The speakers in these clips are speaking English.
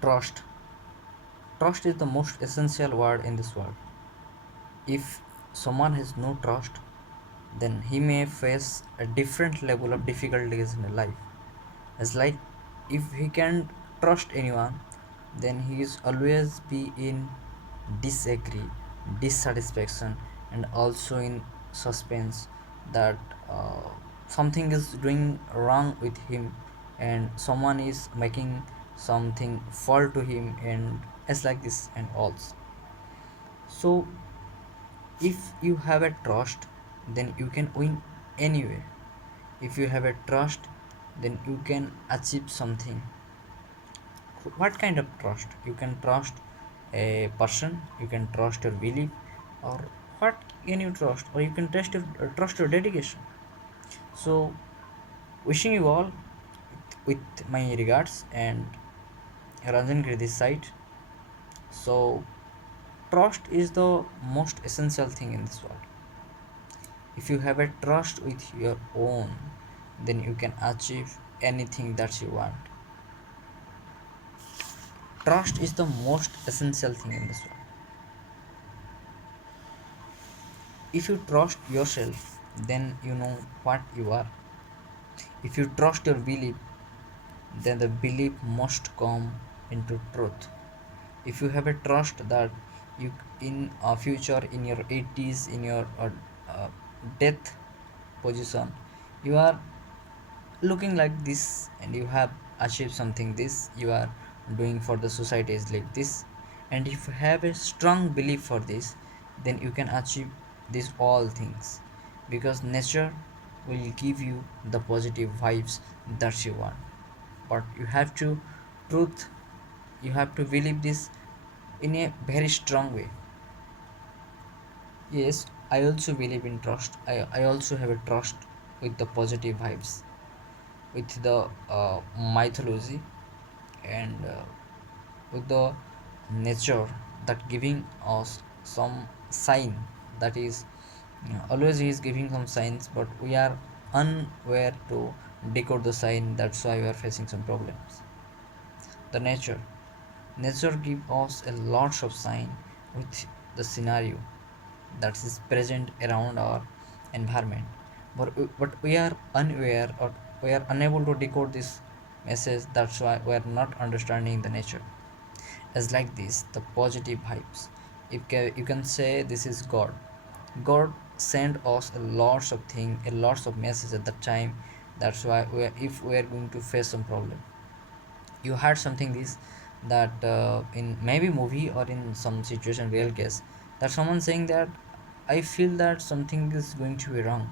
Trust. Trust is the most essential word in this world. If someone has no trust, then he may face a different level of difficulties in life. As like if he can trust anyone, then he is always be in disagree, dissatisfaction, and also in suspense that something is doing wrong with him, and someone is making something fall to him, and as like this and also. So if you have a trust, then you can win anywhere. If you have a trust, then you can achieve something. What kind of trust? You can trust a person, you can trust your belief, or what can you trust, or you can trust your dedication. So wishing you all with my regards, and Ranjan Giri this side. So trust is the most essential thing in this world. If you have a trust with your own, then you can achieve anything that you want. Trust is the most essential thing in this world. If you trust yourself, then you know what you are. If you trust your belief, then the belief must come into truth. If you have a trust that you in a future, in your 80s, in your uh, death position, you are looking like this, and you have achieved something this you are doing for the society is like this, and if you have a strong belief for this, then you can achieve these all things, because nature will give you the positive vibes that you want. But you have to truth, you have to believe this in a very strong way. Yes, I also believe in trust. I also have a trust with the positive vibes, with the mythology, and with the nature that giving us some sign, that is, always he is giving some signs, but we are unaware to decode the sign. That's why we are facing some problems. The nature give us a lots of sign with the scenario that is present around our environment, but we are unaware, or we are unable to decode this message. That's why we are not understanding the nature. As like this, the positive vibes, you can say this is God sent us a lots of thing, a lots of message at the time. That's why if we are going to face some problem, you had something this, that in maybe movie or in some situation real case, that someone saying that I feel that something is going to be wrong.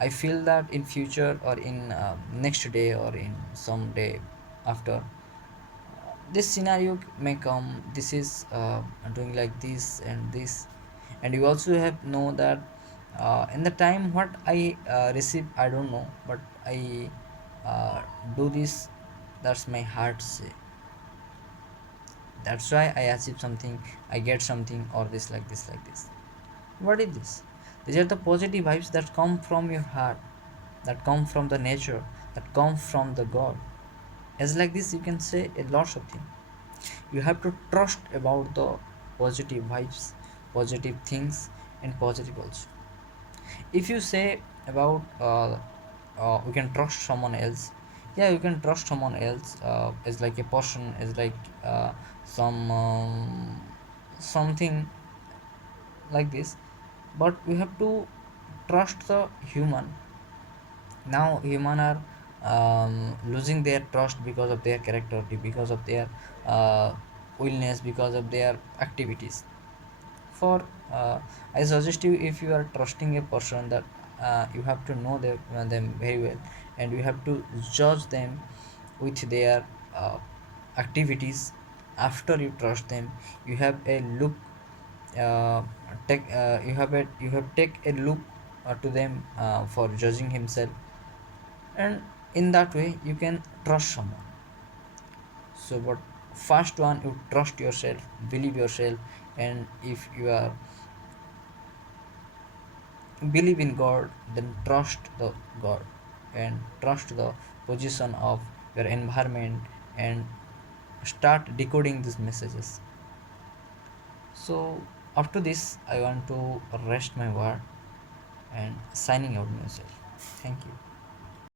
I feel that in future, or in next day, or in some day after, this scenario may come, this is doing like this and this. And you also have know that in the time what I receive, I don't know, but I uh, do this, that's my heart say. That's why I achieve something, I get something, or this like this like this. What is this? These are the positive vibes that come from your heart, that come from the nature, that come from the God. As like this, you can say a lot of things. You have to trust about the positive vibes, positive things, and positive also. If you say about we can trust someone else, yeah, you can trust someone else as like a person, as like some something like this. But we have to trust the human. Now human are losing their trust because of their character, because of their uh, willness, because of their activities. For I suggest you, if you are trusting a person, that you have to know them very well, and you have to judge them with their activities. After you trust them, you have a look, uh, you have take a look to them for judging himself, and in that way you can trust someone. So but first one, you trust yourself, believe yourself, and if you are believe in God, then trust the God, and trust the position of your environment, and start decoding these messages. So after this, I want to rest my word and signing out myself. Thank you.